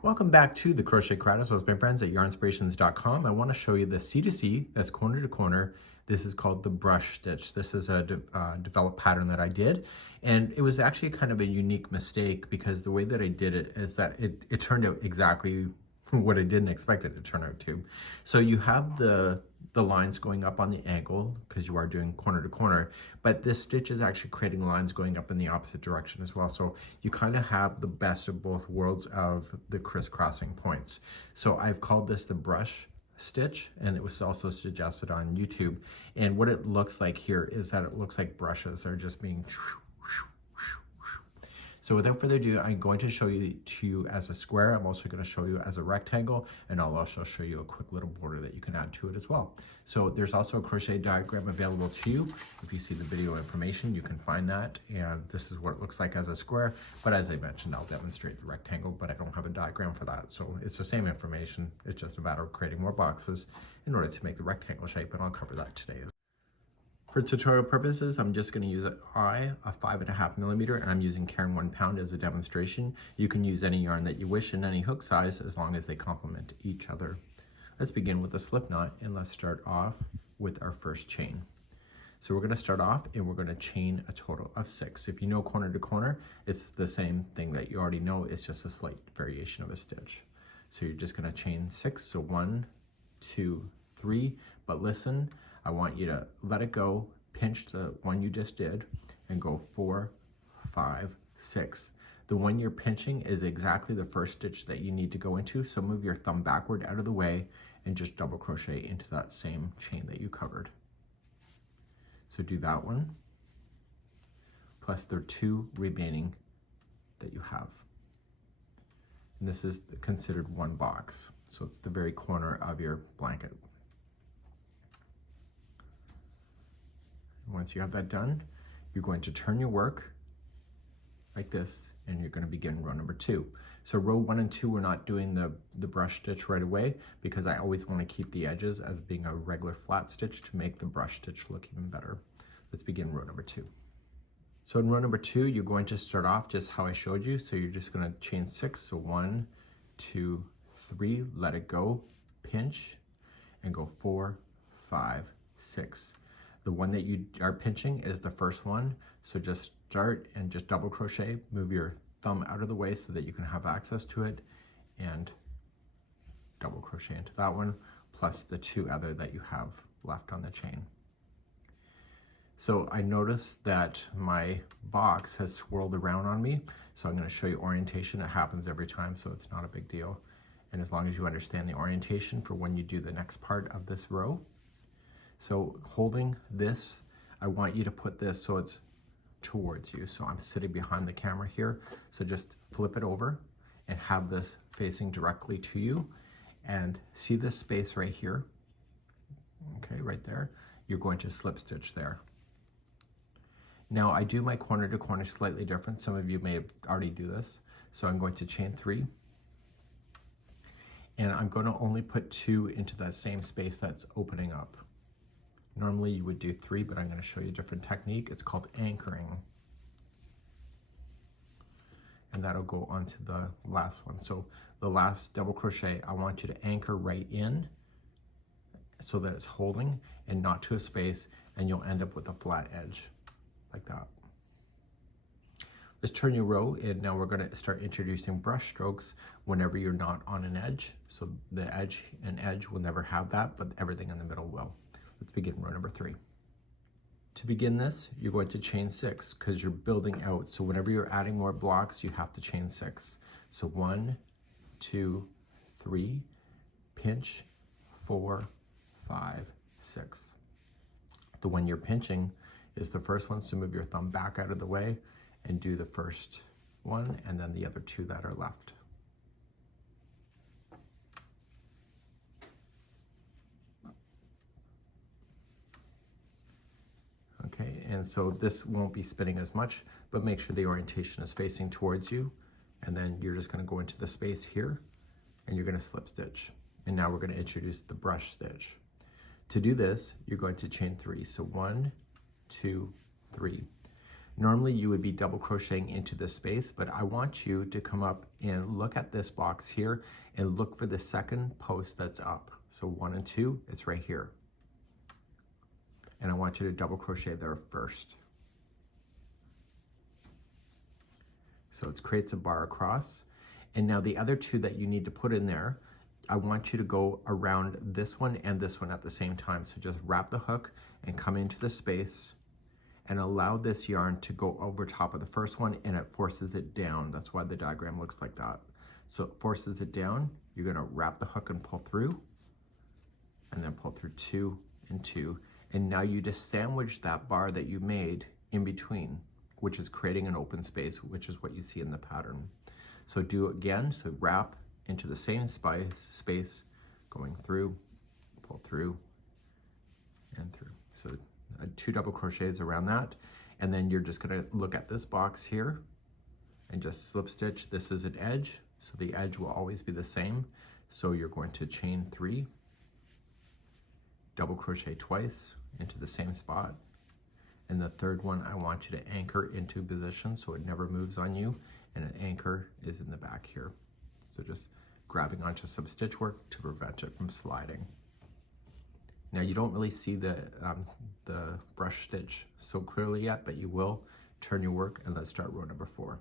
Welcome back to the Crochet Creatives with my friends at yarnspirations.com. I want to show you the C2C that's corner to corner. This is called the brush stitch. This is a developed pattern that I did, and it was actually kind of a unique mistake because the way that I did it is that it turned out exactly what I didn't expect it to turn out to. So you have the lines going up on the angle because you are doing corner to corner, but this stitch is actually creating lines going up in the opposite direction as well. So you kind of have the best of both worlds of the crisscrossing points. So I've called this the brush stitch, and it was also suggested on YouTube. And what it looks like here is that it looks like brushes are just being. So without further ado, I'm going to show you to you as a square. I'm also going to show you as a rectangle, and I'll also show you a quick little border that you can add to it as well. So there's also a crochet diagram available to you. If you see the video information, you can find that, and this is what it looks like as a square. But as I mentioned, I'll demonstrate the rectangle, but I don't have a diagram for that. So it's the same information. It's just a matter of creating more boxes in order to make the rectangle shape, and I'll cover that today. For tutorial purposes, I'm just going to use a 5.5 millimeter, and I'm using Cairn 1 pound as a demonstration. You can use any yarn that you wish in any hook size as long as they complement each other. Let's begin with a slip knot, and let's start off with our first chain. So we're going to start off and we're going to chain a total of 6. If you know corner to corner, it's the same thing that you already know. It's just a slight variation of a stitch. So you're just going to chain 6. So 1, 2, 3. But listen, I want you to let it go, pinch the one you just did, and go 4, 5, 6. The one you're pinching is exactly the first stitch that you need to go into, so move your thumb backward out of the way and just double crochet into that same chain that you covered. So do that one, plus the 2 remaining that you have. And this is considered one box, so it's the very corner of your blanket. Once you have that done, you're going to turn your work like this, and you're going to begin row number 2. So row 1 and 2, we're not doing the brush stitch right away because I always want to keep the edges as being a regular flat stitch to make the brush stitch look even better. Let's begin row number 2. So in row number 2, you're going to start off just how I showed you. So you're just going to chain 6. So 1, 2, 3, let it go, pinch, and go 4, 5, 6. The one that you are pinching is the first one, so just start and just double crochet, move your thumb out of the way so that you can have access to it, and double crochet into that one, plus the 2 other that you have left on the chain. So I noticed that my box has swirled around on me, so I'm going to show you orientation. It happens every time, so it's not a big deal. And as long as you understand the orientation for when you do the next part of this row. So holding this, I want you to put this so it's towards you. So I'm sitting behind the camera here. So just flip it over and have this facing directly to you. And see this space right here? Okay, right there. You're going to slip stitch there. Now I do my corner to corner slightly different. Some of you may already do this. So I'm going to chain 3. And I'm going to only put 2 into that same space that's opening up. Normally you would do 3, but I'm going to show you a different technique. It's called anchoring. And that'll go onto the last one. So the last double crochet, I want you to anchor right in so that it's holding and not to a space, and you'll end up with a flat edge like that. Let's turn your row, and now we're going to start introducing brush strokes whenever you're not on an edge. So the edge and edge will never have that, but everything in the middle will. Let's begin row number 3. To begin this, you're going to chain 6 because you're building out. So whenever you're adding more blocks, you have to chain 6. So 1, 2, 3, pinch, 4, 5, 6. The one you're pinching is the first one, so move your thumb back out of the way and do the first one and then the other 2 that are left. Okay, and so this won't be spinning as much, but make sure the orientation is facing towards you. And then you're just going to go into the space here and you're going to slip stitch. And now we're going to introduce the brush stitch. To do this, you're going to chain 3. So 1, 2, 3. Normally you would be double crocheting into this space, but I want you to come up and look at this box here and look for the second post that's up. So 1 and 2, it's right here. And I want you to double crochet there first. So it creates a bar across. And now the other 2 that you need to put in there, I want you to go around this one and this one at the same time. So just wrap the hook and come into the space and allow this yarn to go over top of the first one, and it forces it down. That's why the diagram looks like that. So it forces it down. You're gonna wrap the hook and pull through, and then pull through 2 and 2. And now you just sandwich that bar that you made in between, which is creating an open space, which is what you see in the pattern. So do it again. So wrap into the same space, going through, pull through, and through. So 2 double crochets around that. And then you're just gonna look at this box here and just slip stitch. This is an edge, so the edge will always be the same. So you're going to chain 3, double crochet twice into the same spot. And the third one, I want you to anchor into position so it never moves on you. And an anchor is in the back here. So just grabbing onto some stitch work to prevent it from sliding. Now you don't really see the brush stitch so clearly yet, but you will. Turn your work and let's start row number 4.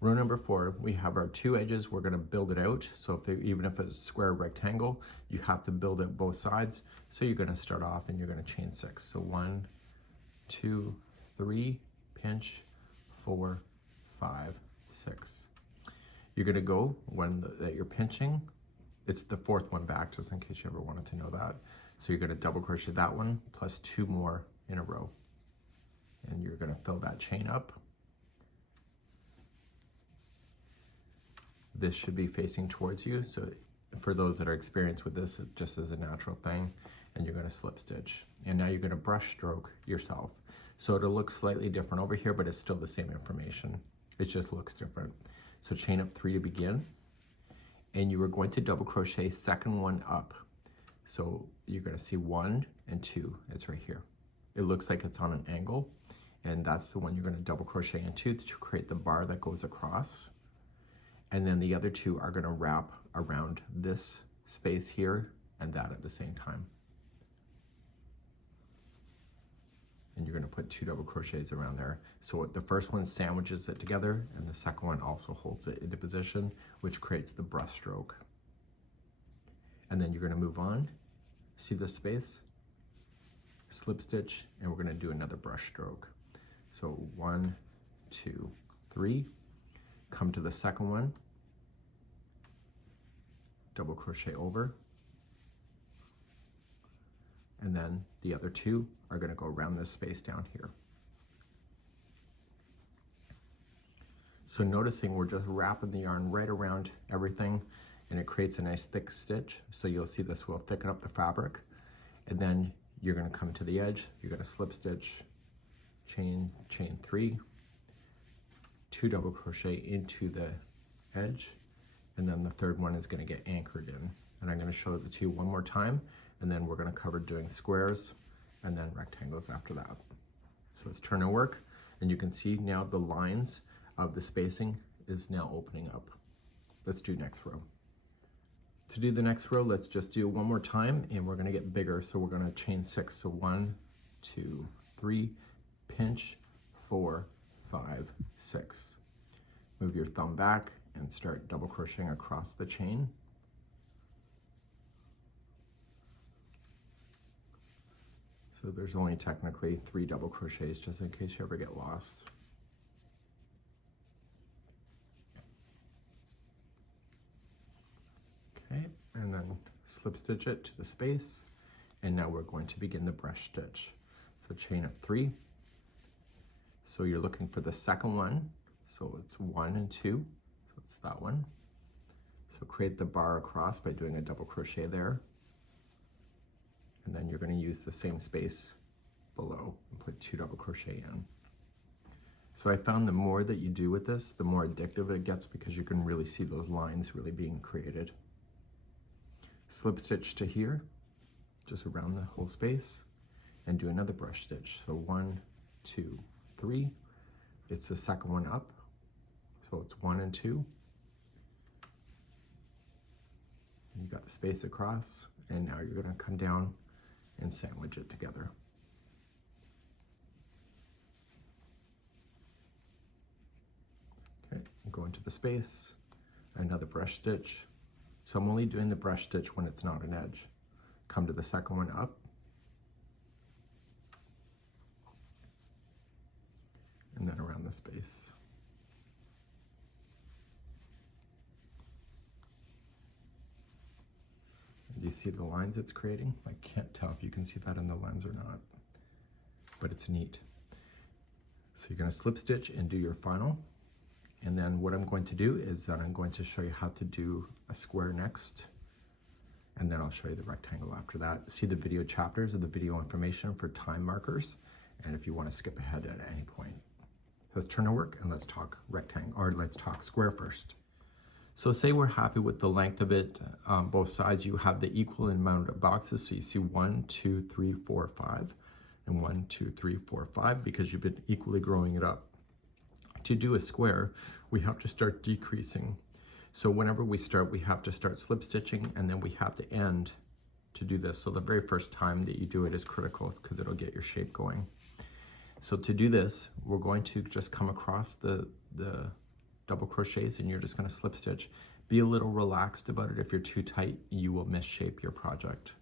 Row number 4, we have our 2 edges. We're gonna build it out. So even if it's square rectangle, you have to build it both sides. So you're gonna start off and you're gonna chain 6. So 1, 2, 3, pinch, 4, 5, 6. You're gonna go when that you're pinching, it's the 4th one back, just in case you ever wanted to know that. So you're gonna double crochet that one plus 2 more in a row. And you're gonna fill that chain up. This should be facing towards you. So for those that are experienced with this, it just is a natural thing. And you're gonna slip stitch. And now you're gonna brush stroke yourself. So it'll look slightly different over here, but it's still the same information. It just looks different. So chain up 3 to begin. And you are going to double crochet second one up. So you're gonna see 1 and 2, it's right here. It looks like it's on an angle, and that's the one you're gonna double crochet into to create the bar that goes across. And then the other 2 are gonna wrap around this space here and that at the same time. And you're gonna put 2 double crochets around there. So the first one sandwiches it together, and the second one also holds it into position, which creates the brush stroke. And then you're gonna move on. See this space? Slip stitch, and we're gonna do another brush stroke. So 1, 2, 3. Come to the second one. Double crochet over. And then the other 2 are gonna go around this space down here. So noticing we're just wrapping the yarn right around everything, and it creates a nice thick stitch. So you'll see this will thicken up the fabric. And then you're gonna come to the edge, you're gonna slip stitch, chain 3, 2 double crochet into the edge, and then the third one is gonna get anchored in. And I'm gonna show it to you one more time, and then we're gonna cover doing squares and then rectangles after that. So let's turn our work, and you can see now the lines of the spacing is now opening up. Let's do next row. To do the next row, let's just do it one more time, and we're gonna get bigger. So we're gonna chain 6. So 1, 2, 3, pinch, 4, 5, 6. Move your thumb back and start double crocheting across the chain. So there's only technically 3 double crochets, just in case you ever get lost. Okay, and then slip stitch it to the space, and now we're going to begin the brush stitch. So chain up 3. So you're looking for the second one, so it's 1 and 2, so it's that one. So create the bar across by doing a double crochet there, and then you're going to use the same space below and put 2 double crochet in. So I found the more that you do with this, the more addictive it gets, because you can really see those lines really being created. Slip stitch to here, just around the whole space, and do another brush stitch. So 1, 2, 3, it's the second one up. So it's 1 and 2. You got the space across, and now you're going to come down and sandwich it together. Okay, go into the space, another brush stitch. So I'm only doing the brush stitch when it's not an edge. Come to the second one up. And then around the space. Do you see the lines it's creating? I can't tell if you can see that in the lens or not, but it's neat. So you're going to slip stitch and do your final. And then what I'm going to do is that I'm going to show you how to do a square next. And then I'll show you the rectangle after that. See the video chapters of the video information for time markers. And if you want to skip ahead at any point. So let's turn to work and let's talk rectangle, or let's talk square first. So say we're happy with the length of it, both sides you have the equal amount of boxes. So you see 1, 2, 3, 4, 5, and 1, 2, 3, 4, 5, because you've been equally growing it up. To do a square, we have to start decreasing. So whenever we start, we have to start slip stitching, and then we have to end to do this. So the very first time that you do it is critical because it'll get your shape going. So to do this, we're going to just come across the double crochets, and you're just going to slip stitch. Be a little relaxed about it. If you're too tight, you will misshape your project.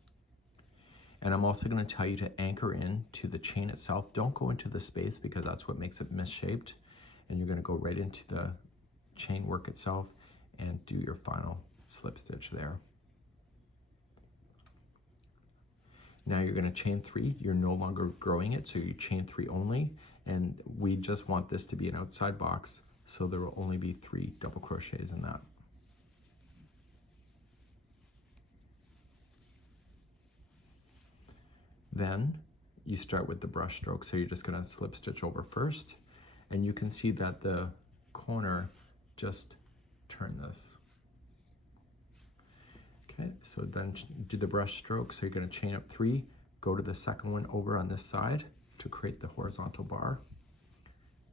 And I'm also going to tell you to anchor in to the chain itself. Don't go into the space because that's what makes it misshaped. And you're going to go right into the chain work itself and do your final slip stitch there. Now you're going to chain 3. You're no longer growing it, so you chain 3 only. And we just want this to be an outside box, so there will only be 3 double crochets in that. Then you start with the brush stroke, so you're just going to slip stitch over first, and you can see that the corner just turned this. Okay, so then do the brush stroke, so you're going to chain up 3, go to the second one over on this side to create the horizontal bar,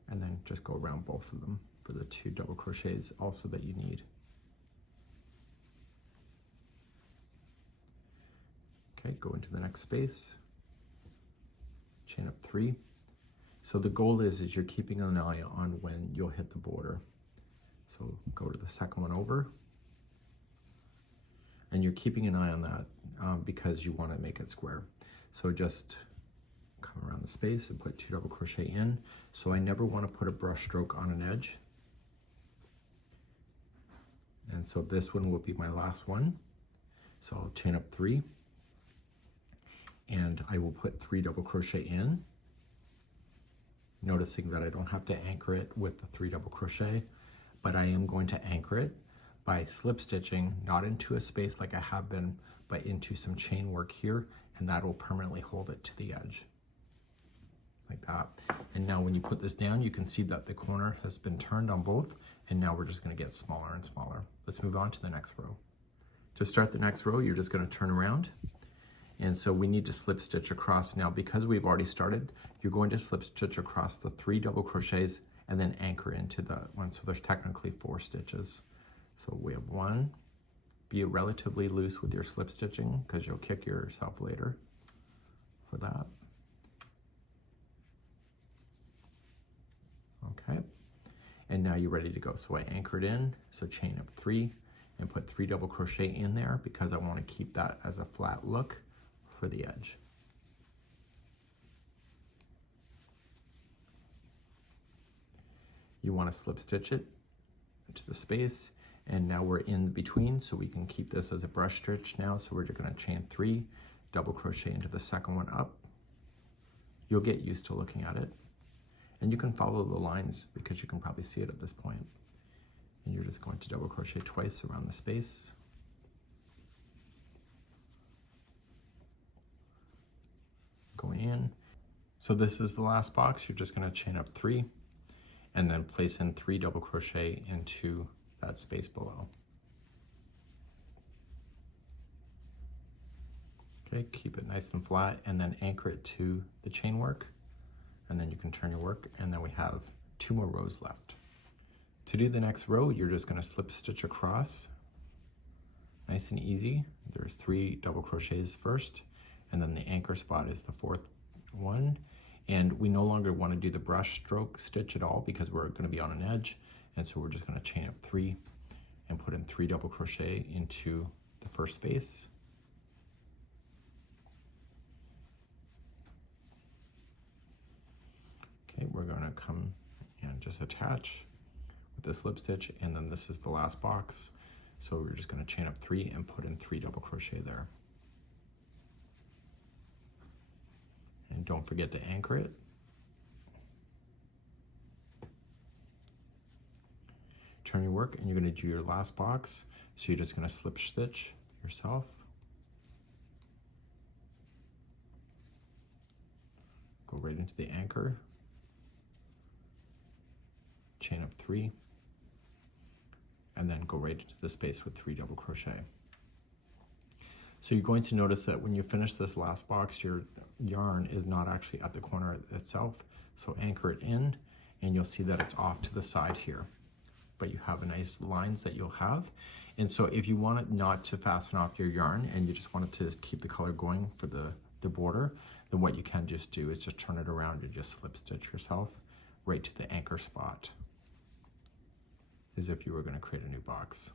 and then just go around both of them for the 2 double crochets also that you need. Okay, go into the next space, chain up 3. So the goal is you're keeping an eye on when you'll hit the border. So go to the second one over, and you're keeping an eye on that because you want to make it square. So just come around the space and put 2 double crochet in. So I never want to put a brush stroke on an edge. And so this one will be my last one. So I'll chain up 3, and I will put 3 double crochet in, noticing that I don't have to anchor it with the 3 double crochet, but I am going to anchor it by slip stitching, not into a space like I have been, but into some chain work here, and that will permanently hold it to the edge, like that. And now when you put this down, you can see that the corner has been turned on both, and now we're just going to get smaller and smaller. Let's move on to the next row. To start the next row, you're just going to turn around, and so we need to slip stitch across. Now because we've already started, you're going to slip stitch across the 3 double crochets and then anchor into the one. So there's technically 4 stitches. So we have 1. Be relatively loose with your slip stitching because you'll kick yourself later for that. Okay, and now you're ready to go. So I anchored in, so chain up 3 and put 3 double crochet in there because I want to keep that as a flat look for the edge. You want to slip stitch it into the space, and now we're in between, so we can keep this as a brush stitch now. So we're just going to chain 3, double crochet into the second one up. You'll get used to looking at it, and you can follow the lines because you can probably see it at this point. And you're just going to double crochet twice around the space. Going in. So this is the last box. You're just going to chain up 3 and then place in 3 double crochet into that space below. Okay, keep it nice and flat, and then anchor it to the chain work, and then you can turn your work, and then we have 2 more rows left. To do the next row, you're just going to slip stitch across, nice and easy. There's 3 double crochets first, and then the anchor spot is the 4th one. And we no longer want to do the brush stroke stitch at all because we're going to be on an edge, and so we're just going to chain up 3 and put in 3 double crochet into the first space. Okay, we're going to come and just attach with the slip stitch, and then this is the last box. So we're just going to chain up 3 and put in 3 double crochet there. And don't forget to anchor it. Turn your work, and you're going to do your last box. So you're just going to slip stitch yourself. Go right into the anchor. Chain up 3, and then go right into the space with 3 double crochet. So you're going to notice that when you finish this last box, your yarn is not actually at the corner itself. So anchor it in, and you'll see that it's off to the side here. But you have a nice lines that you'll have. And so if you want it not to fasten off your yarn and you just want it to keep the color going for the border, then what you can just do is just turn it around and just slip stitch yourself right to the anchor spot, as if you were going to create a new box.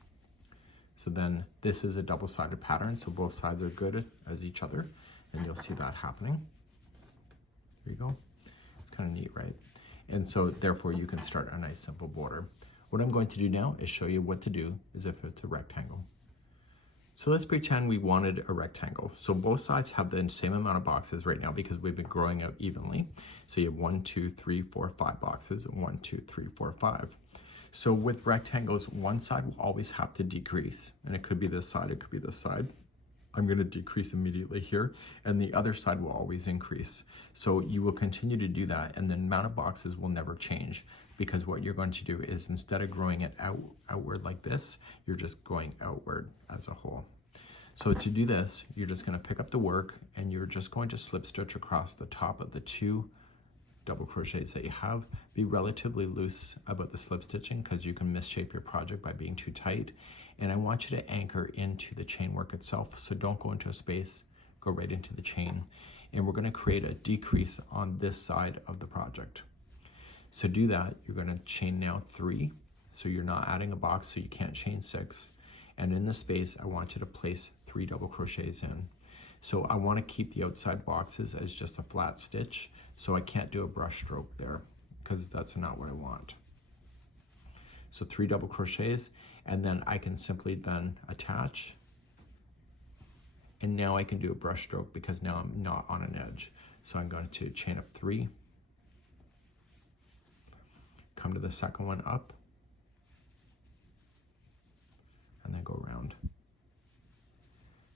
So then this is a double-sided pattern, so both sides are good as each other, and you'll see that happening. There you go. It's kind of neat, right? And so therefore you can start a nice simple border. What I'm going to do now is show you what to do as if it's a rectangle. So let's pretend we wanted a rectangle. So both sides have the same amount of boxes right now because we've been growing out evenly. So you have 1, 2, 3, 4, 5 boxes, 1, 2, 3, 4, 5. So with rectangles, one side will always have to decrease, and it could be this side, it could be this side. I'm going to decrease immediately here, and the other side will always increase. So you will continue to do that, and the amount of boxes will never change, because what you're going to do is instead of growing it outward like this, you're just going outward as a whole. So to do this, you're just going to pick up the work, and you're just going to slip stitch across the top of the 2 double crochets that you have. Be relatively loose about the slip stitching because you can misshape your project by being too tight. And I want you to anchor into the chain work itself, so don't go into a space, go right into the chain. And we're going to create a decrease on this side of the project. So do that, you're going to chain now 3, so you're not adding a box, so you can't chain 6. And in this space, I want you to place 3 double crochets in. So I want to keep the outside boxes as just a flat stitch, so I can't do a brush stroke there because that's not what I want. So 3 double crochets, and then I can simply then attach, and now I can do a brush stroke because now I'm not on an edge. So I'm going to chain up 3, come to the second one up, and then go around.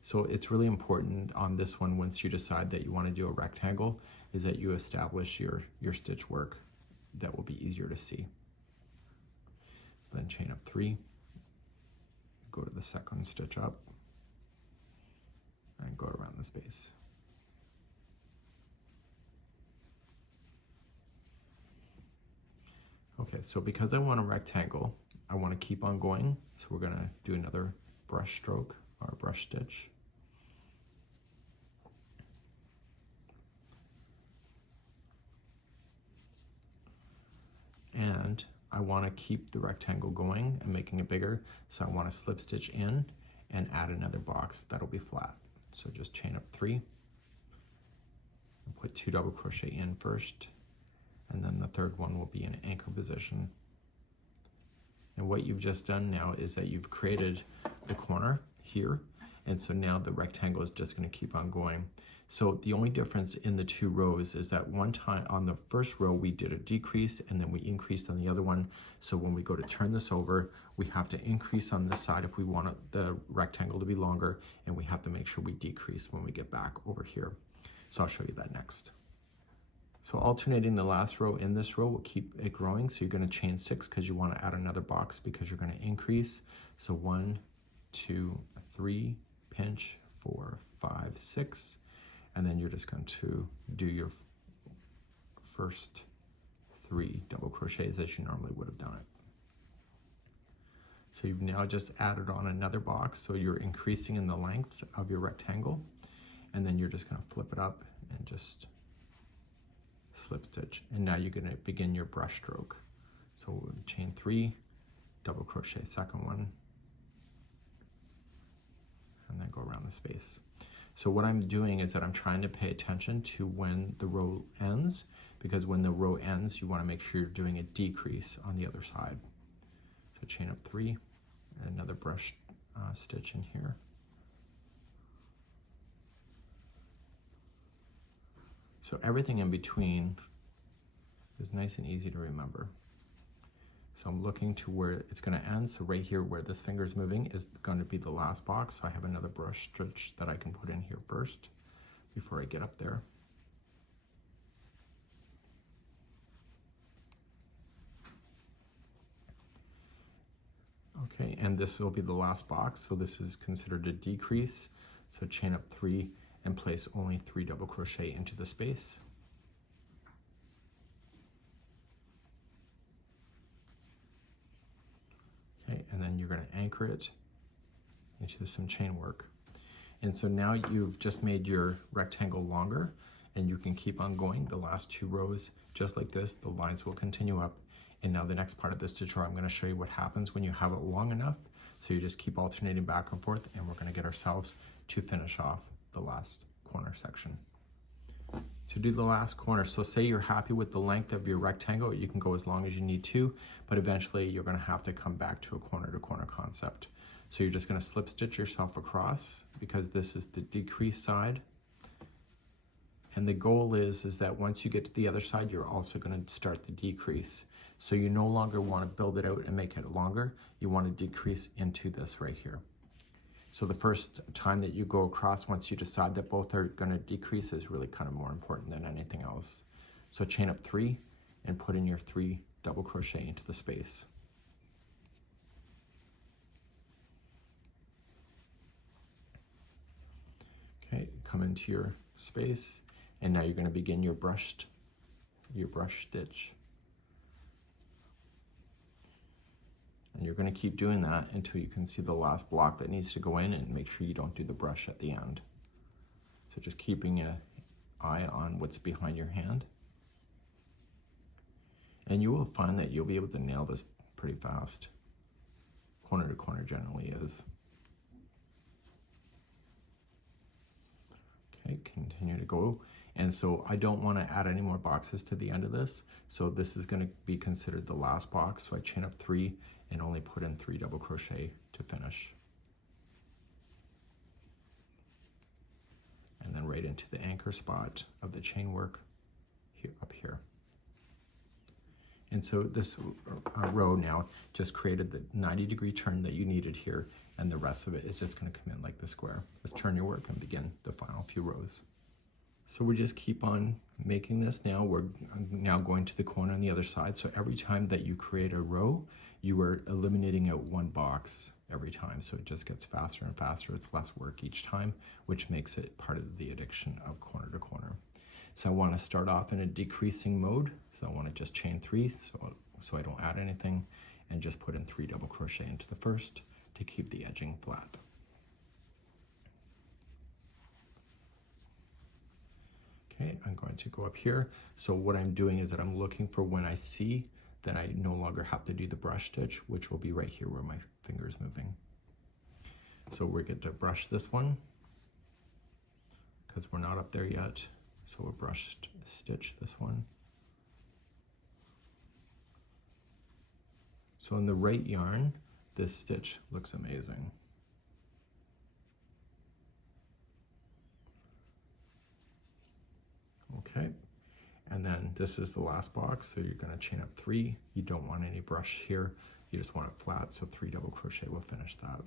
So it's really important on this one, once you decide that you want to do a rectangle, is that you establish your stitch work. That will be easier to see. So then chain up 3, go to the second stitch up, and go around the space. Okay, so because I want a rectangle, I want to keep on going, so we're going to do another brush stroke or brush stitch. And I want to keep the rectangle going and making it bigger, so I want to slip stitch in and add another box that'll be flat. So just chain up 3 and put 2 double crochet in first, and then the third one will be in anchor position. And what you've just done now is that you've created the corner here, and so now the rectangle is just going to keep on going. So the only difference in the 2 rows is that one time on the first row we did a decrease and then we increased on the other one. So when we go to turn this over, we have to increase on this side if we want the rectangle to be longer, and we have to make sure we decrease when we get back over here. So I'll show you that next. So alternating the last row in this row will keep it growing. So you're going to chain 6 because you want to add another box because you're going to increase. So 1, 2, 3, pinch, 4, 5, 6. And then you're just going to do your first 3 double crochets as you normally would have done it. So you've now just added on another box, so you're increasing in the length of your rectangle, and then you're just going to flip it up and just slip stitch, and now you're going to begin your brush stroke. So we'll chain 3, double crochet second one, and then go around the space. So what I'm doing is that I'm trying to pay attention to when the row ends, because when the row ends you want to make sure you're doing a decrease on the other side. So chain up 3, and another brush stitch in here. So everything in between is nice and easy to remember. So I'm looking to where it's going to end. So right here where this finger is moving is going to be the last box. So I have another brush stitch that I can put in here first before I get up there. Okay, and this will be the last box. So this is considered a decrease. So chain up 3 and place only 3 double crochet into the space. Okay, and then you're going to anchor it into some chain work. And so now you've just made your rectangle longer, and you can keep on going the last 2 rows just like this. The lines will continue up. And now the next part of this tutorial, I'm going to show you what happens when you have it long enough. So you just keep alternating back and forth, and we're going to get ourselves to finish off the last corner section. To do the last corner, so say you're happy with the length of your rectangle, you can go as long as you need to, but eventually you're going to have to come back to a corner to corner concept. So you're just going to slip stitch yourself across, because this is the decrease side. And the goal is that once you get to the other side, you're also going to start the decrease. So you no longer want to build it out and make it longer. You want to decrease into this right here. So the first time that you go across, once you decide that both are going to decrease, is really kind of more important than anything else. So chain up 3 and put in your 3 double crochet into the space. Okay, come into your space, and now you're going to begin your brush stitch. And you're going to keep doing that until you can see the last block that needs to go in, and make sure you don't do the brush at the end. So just keeping an eye on what's behind your hand. And you will find that you'll be able to nail this pretty fast. Corner to corner generally is. Okay, continue to go. And so I don't want to add any more boxes to the end of this. So this is going to be considered the last box. So I chain up 3 and only put in 3 double crochet to finish. And then right into the anchor spot of the chain work here, up here. And so this row now just created the 90-degree turn that you needed here, and the rest of it is just going to come in like the square. Let's turn your work and begin the final few rows. So we just keep on making this now. We're now going to the corner on the other side. So every time that you create a row, you are eliminating out 1 box every time. So it just gets faster and faster. It's less work each time, which makes it part of the addiction of corner to corner. So I want to start off in a decreasing mode. So I want to just chain 3 so I don't add anything, and just put in 3 double crochet into the first to keep the edging flat. Okay, I'm going to go up here. So what I'm doing is that I'm looking for when I see that I no longer have to do the brush stitch, which will be right here where my finger is moving. So we're going to brush this one because we're not up there yet. So we'll brush stitch this one. So in the right yarn, this stitch looks amazing. Okay, and then this is the last box, so you're going to chain up 3. You don't want any brush here, you just want it flat, so 3 double crochet will finish that.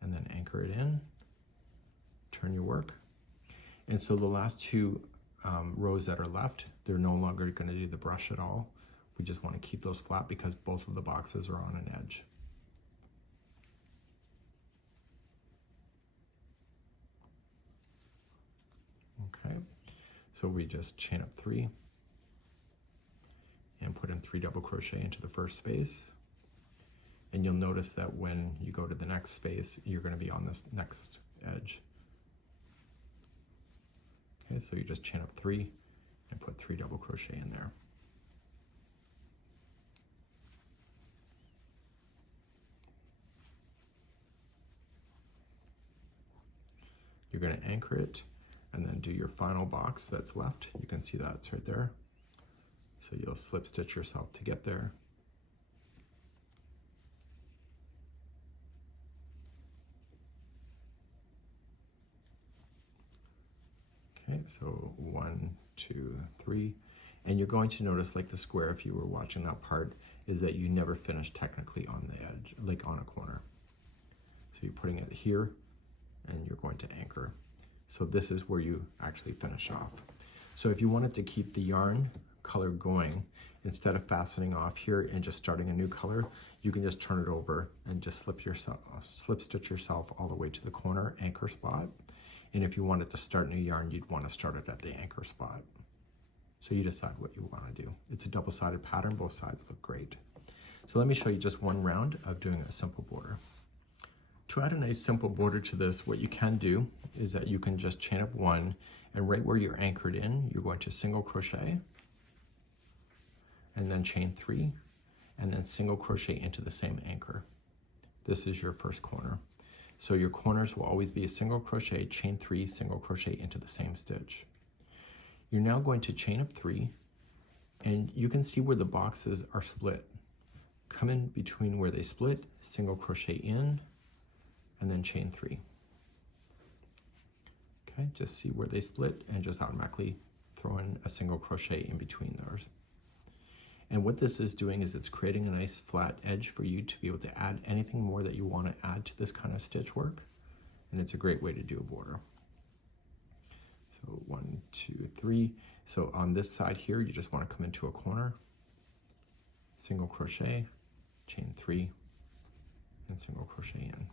And then anchor it in, turn your work. And so the last 2 rows that are left, they're no longer going to do the brush at all. We just want to keep those flat because both of the boxes are on an edge. So we just chain up 3 and put in 3 double crochet into the first space. And you'll notice that when you go to the next space, you're going to be on this next edge. Okay, so you just chain up 3 and put 3 double crochet in there. You're going to anchor it and then do your final box that's left. You can see that it's right there. So you'll slip stitch yourself to get there. Okay, so 1, 2, 3. And you're going to notice, like the square, if you were watching that part, is that you never finish technically on the edge, like on a corner. So you're putting it here and you're going to anchor. So this is where you actually finish off. So if you wanted to keep the yarn color going, instead of fastening off here and just starting a new color, you can just turn it over and just slip stitch yourself all the way to the corner anchor spot. And if you wanted to start new yarn, you'd want to start it at the anchor spot. So you decide what you want to do. It's a double-sided pattern, both sides look great. So let me show you just one round of doing a simple border. To add a nice simple border to this, what you can do is that you can just chain up 1, and right where you're anchored in, you're going to single crochet, and then chain 3, and then single crochet into the same anchor. This is your first corner. So your corners will always be a single crochet, chain 3, single crochet into the same stitch. You're now going to chain up 3, and you can see where the boxes are split. Come in between where they split, single crochet in, and then chain 3. Okay, just see where they split and just automatically throw in a single crochet in between those. And what this is doing is it's creating a nice flat edge for you to be able to add anything more that you want to add to this kind of stitch work. And it's a great way to do a border. So 1, 2, 3. So on this side here, you just want to come into a corner, single crochet, chain 3, and single crochet in.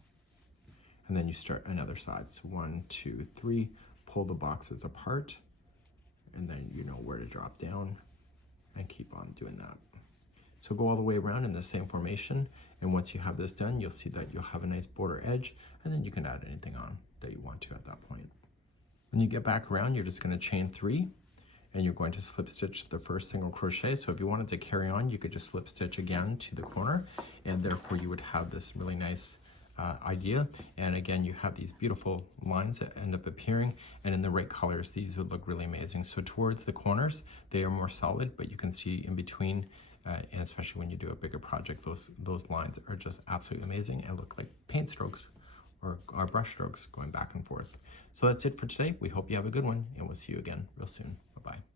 And then you start another side. So 1, 2, 3, pull the boxes apart, and then you know where to drop down and keep on doing that. So go all the way around in the same formation, and once you have this done, you'll see that you'll have a nice border edge, and then you can add anything on that you want to at that point. When you get back around, you're just going to chain 3, and you're going to slip stitch the first single crochet. So if you wanted to carry on, you could just slip stitch again to the corner, and therefore you would have this really nice idea. And again, you have these beautiful lines that end up appearing, and in the right colors, these would look really amazing. So towards the corners, they are more solid, but you can see in between, and especially when you do a bigger project, those lines are just absolutely amazing and look like paint strokes or brush strokes going back and forth. So that's it for today. We hope you have a good one, and we'll see you again real soon. Bye-bye.